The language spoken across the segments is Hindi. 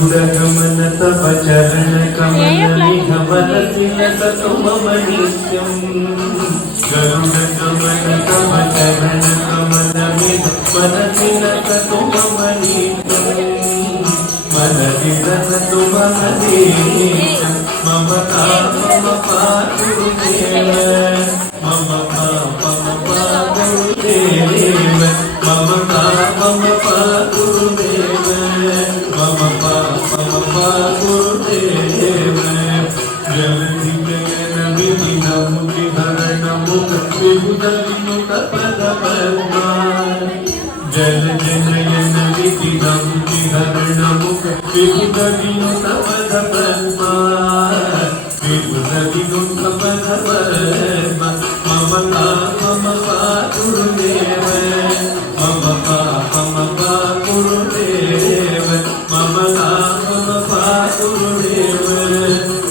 गरुडगमन तव चरण कमल मनसि लसतु मम नित्यम् गरुडगमन तव चरण कमल मनसि लसतु मम नित्यम् मनसि लसतु मम नित्यम् मम पापम पातु देव मम पापम पातु देव मम पापम पातु देव मम पापम पातु देव जलधि गगन विधिन मुखि हरण मुख विबुध विनुत पद पद्मा जल जनयन विधिन मुखि हरण मुख विबुध विनुत पद पद्मा विबुध विनुत पद पद्मा मम पापम पातु देव मम पापम पातु देव मम पापम पातु देव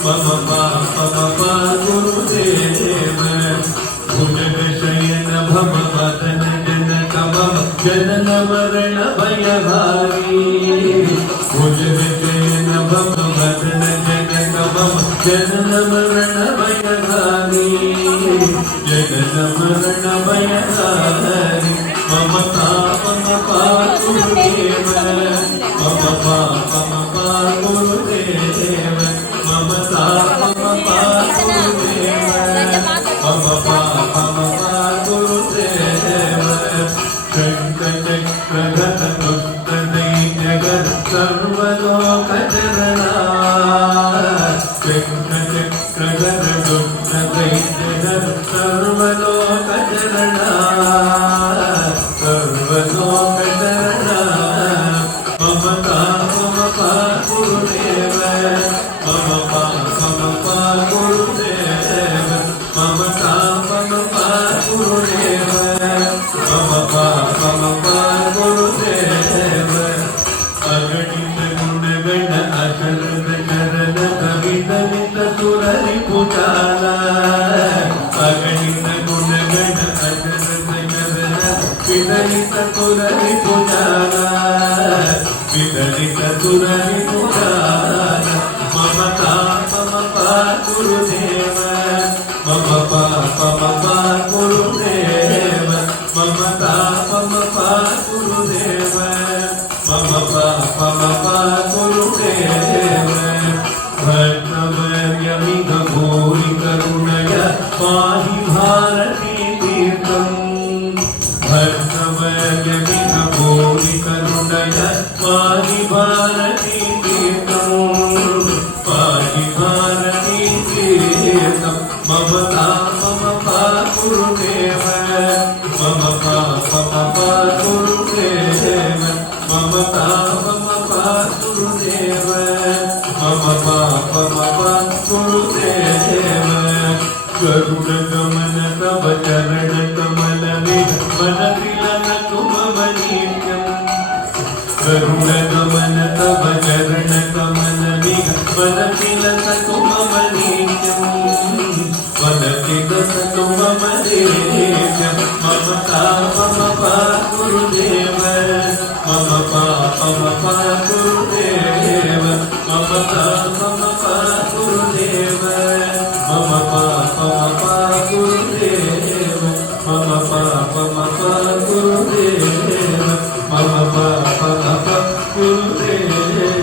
मम पापम पातु देव भुजग शयन भव वदन जनक मम जनन मरण भयहारी भुजग शयन भव वदन जनक मम जनन मरण भयहारी जनन मरण भयहारी मम पापम पातु देव मम पापम पातु देव मम पापम पातु देव मम पापम पातु देव शङ्खचक्रगत दुष्टदैत्यगत सर्वलोकजनना शङ्खचक्रगत दुष्टदैत्यगत सर्वलोकजनना सर्वलोकजनना मम पापम पातु देव मम पापम पातु देव मम पापम पातु देव मम पापम पातु देव अगणित गुणगण अशरद शरद कवित वित सुररि पुजाला अगणित गुणगण अशरद शरद विदलित सुररि पुजाला विदलित सुररि पुजाला मम पापम पातु देव मम पापम पातु देव मम पापम पातु देव मम पापम पातु देव भक्तवर्यमिह भूरि करुणया पाहि भारती तीर्थम् भक्तवर्यमिह भूरि करुणया पाहि भारती तीर्थम् पाहि भारती तीर्थम् मम पापम पातु देव मम पापम पातु देव मम पापम पातु देव मम पापम पातु देव गरुडगमन तव चरण कमल मनसि लसतु मम नित्यम् गरुडगमन